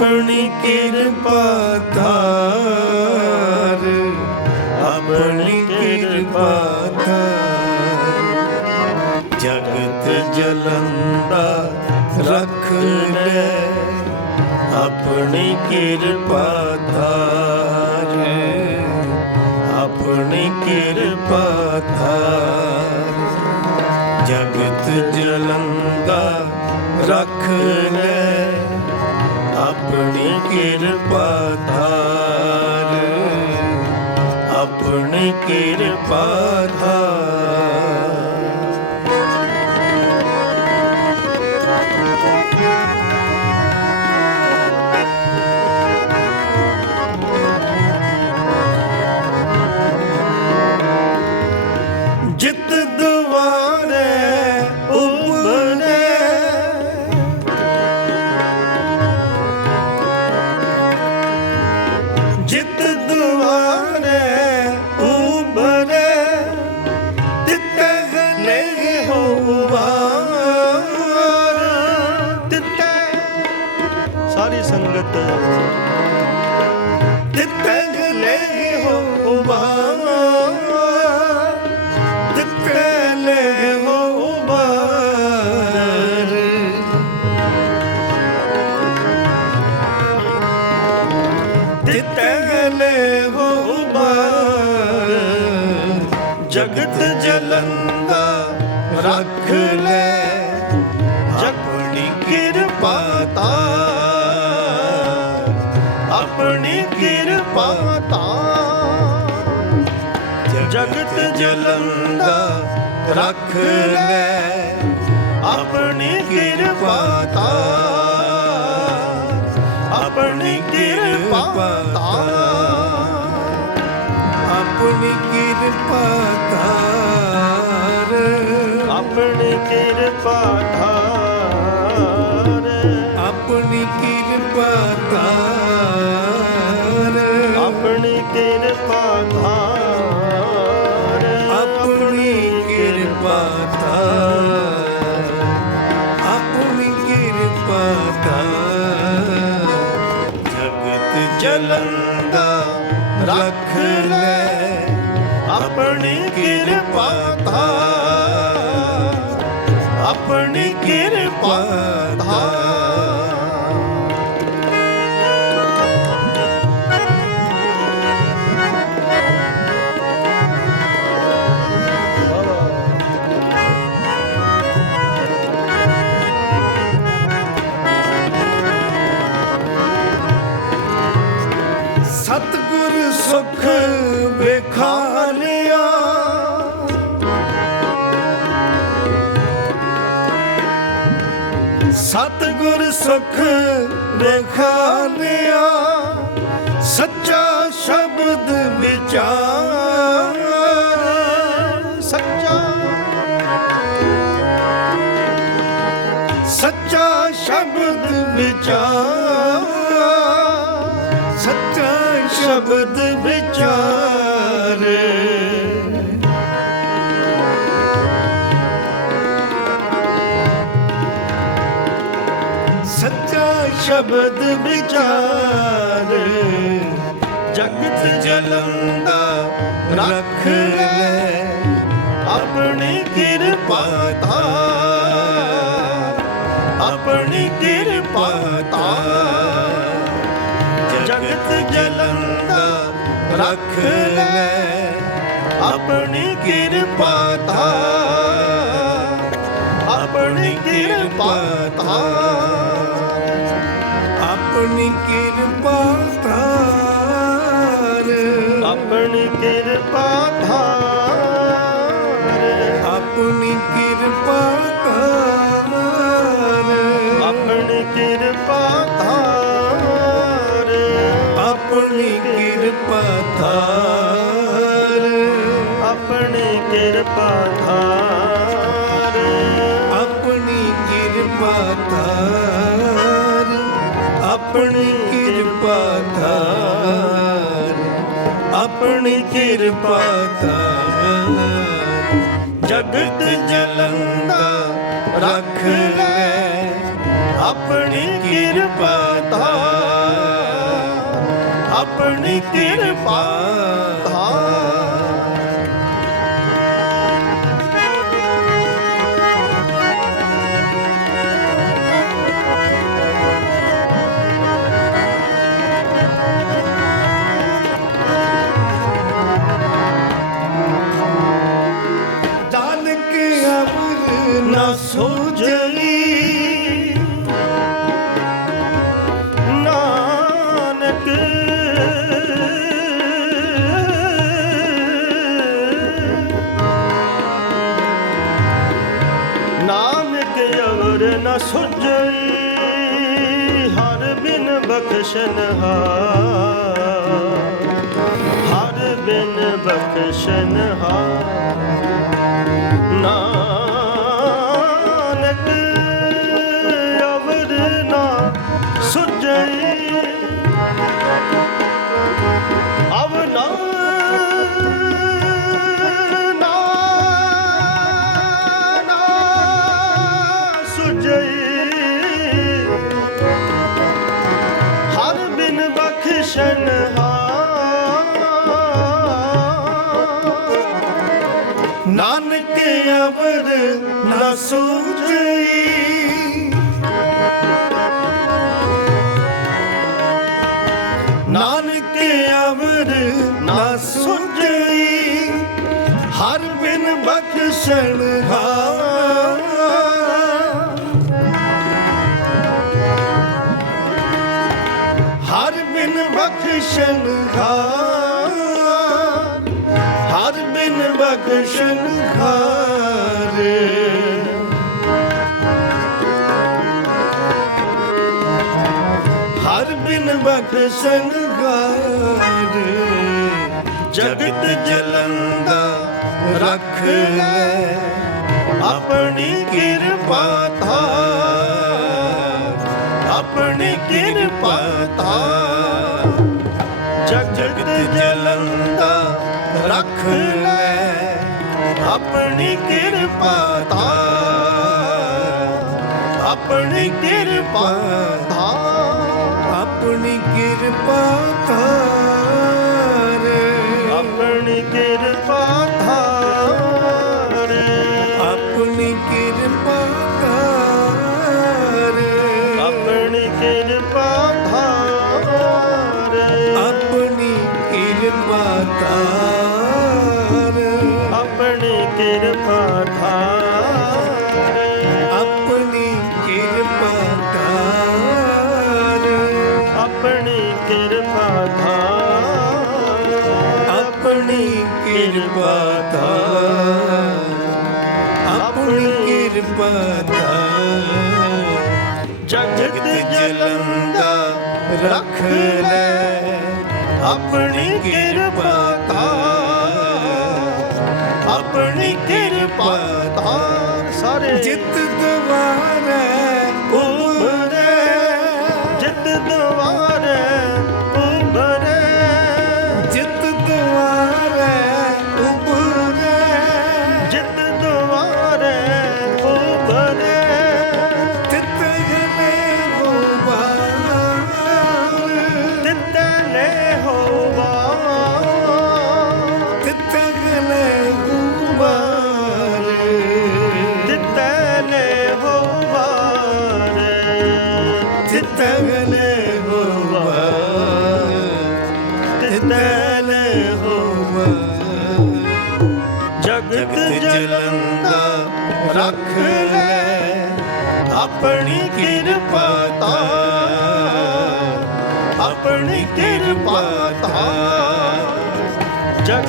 ਆਪਣੀ ਕਿਰਪਾ ਤਾਰ ਆਪਣੀ ਕਿਰਪਾ ਤਾਰ ਜਗਤ ਜਲੰਦਾ ਰੱਖ ਲੈ, ਆਪਣੀ ਕਿਰਪਾ ਧਾਰ ਆਪਣੀ ਕਿਰਪਾ ਧਾਰ ਜਗਤ ਜਲੰਦਾ ਰੱਖ ਲੈ। ਕਿਰਪਾ ਧਾਰ। ਆਪਣੀ ਕਿਰਪਾ ਧਾਰ। ਜਗਤ ਜਲੰਦਾ ਰੱਖ ਲੈ। ਆਪਣੀ ਕਿਰਪਾ ਤਾਰ ਆਪਣੀ ਕਿਰਪਾ ਤਾਰ ਜਗਤ ਜਲੰਦਾ ਰੱਖ ਲੈ ਆਪਣੀ ਕਿਰਪਾ ਤਾਰ ਆਪਣੀ ਕਿਰਪਾ ਤਾਰ ਆਪਣੀ ਕਿਰਪਾ ਤਾਰ ਆਪਣੀ ਕਿਰਪਾ ਧਾਰ। ਆਪਣੀ ਕਿਰਪਾ ਤਾਰ ਜਗਤ ਰੱਖ ਲੈ ਆਪਣੀ ਕਿਰਪਾ ਤਾਰ ਆਪਣੀ ਕਿਰਪਾ ਤਾਰ ਸਤਗੁਰ ਸੁਖ ਵੇਖਾਲਿਆ ਸੱਚਾ ਸ਼ਬਦ ਵਿਚਾਰ। ਸੱਚਾ। ਸੱਚਾ ਸ਼ਬਦ ਵਿਚਾਰ। ਸੱਚਾ ਸ਼ਬਦ ਵਿਚਾਰ। ਸ਼ਬਦ ਵਿਚਾਰ। ਜਗਤ ਜਲੰਦਾ ਰੱਖ ਲੈ ਆਪਣੀ ਕਿਰਪਾ ਤਾਰ। ਆਪਣੀ ਕਿਰਪਾ ਤਾਰ। ਜਗਤ ਜਲੰਦਾ ਰੱਖ ਲੈ ਆਪਣੀ ਕਿਰਪਾ ਤਾਰ। ਆਪਣੀ ਕਿਰਪਾ ਤਾਰ। ਆਪਣੀ ਕਿਰਪਾ ਤਾਰ ਆਪਣੀ ਕਿਰਪਾ ਧਾਰ। ਆਪਣੀ ਕਿਰਪਾ ਕਰ ਆਪਣੀ ਕਿਰਪਾ ਧਾਰ। ਆਪਣੀ ਕਿਰਪਾ ਧਾਰ। ਆਪਣੀ ਕਿਰਪਾ ਆਪਣੀ ਕਿਰਪਾ ਧਾਰ ਆਪਣੀ ਕਿਰਪਾ ਧਾਰ ਜਗਤ ਜਲੰਦਾ ਰੱਖ ਲੈ, ਆਪਣੀ ਕਿਰਪਾ ਧਾਰ, ਆਪਣੀ ਕਿਰਪਾ گلشن ها ਨਾ ਸੋਜਈ ਨਾਨਕ ਅਵਰ ਨਾ ਸੋਜਈ ਹਰ ਬਿਨ ਬਖਸ਼ਣ ਹਾਰ ਹਰ ਬਿਨ ਬਖਸ਼ਣ ਹਰ ਬਿਨ ਬਖਸ਼ਣ ਹਾਰ। ਬਿਨ ਬਖਸ਼ਣ ਜਗਤ ਜਲੰਦਾ ਰੱਖ ਲੈ ਆਪਣੀ ਕਿਰਪਾ ਧਾਰ, ਆਪਣੀ ਕਿਰਪਾ ਤਾ ਜਗਤ ਜਲੰਦਾ ਰੱਖ ਲੈ ਆਪਣੀ ਕਿਰਪਾ ਧਾਰ, ਆਪਣੀ ਕਿਰਪਾ ਧਾਰ ਆਪਣੀ ਕਿਰਪਾ ਧਾਰ ਆਪਣੀ ਕਿਰਪਾ ਧਾਰ ਆਪਣੀ ਕਿਰਪਾ ਧਾਰ ਆਪਣੀ ਕਿਰਪਾ ਧਾਰ ਆਪਣੀ ਕਿਰਪਾ ਧਾਰ ਜਗਤ ਜਲੰਦਾ ਰੱਖ ਲੈ। ਆਪਣੀ ਕਿਰਪਾ ਧਾਰ ਆਪਣੀ ਕਿਰਪਾ ਧਾਰ ਸਾਰੇ। ਜਿਤ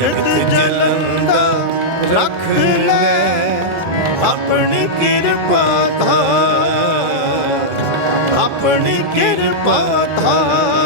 ਜਗਤ ਜਲੰਦਾ ਰੱਖ ਲੈ ਆਪਣੀ ਕਿਰਪਾ ਧਾਰ ਆਪਣੀ ਕਿਰਪਾ ਧਾਰ।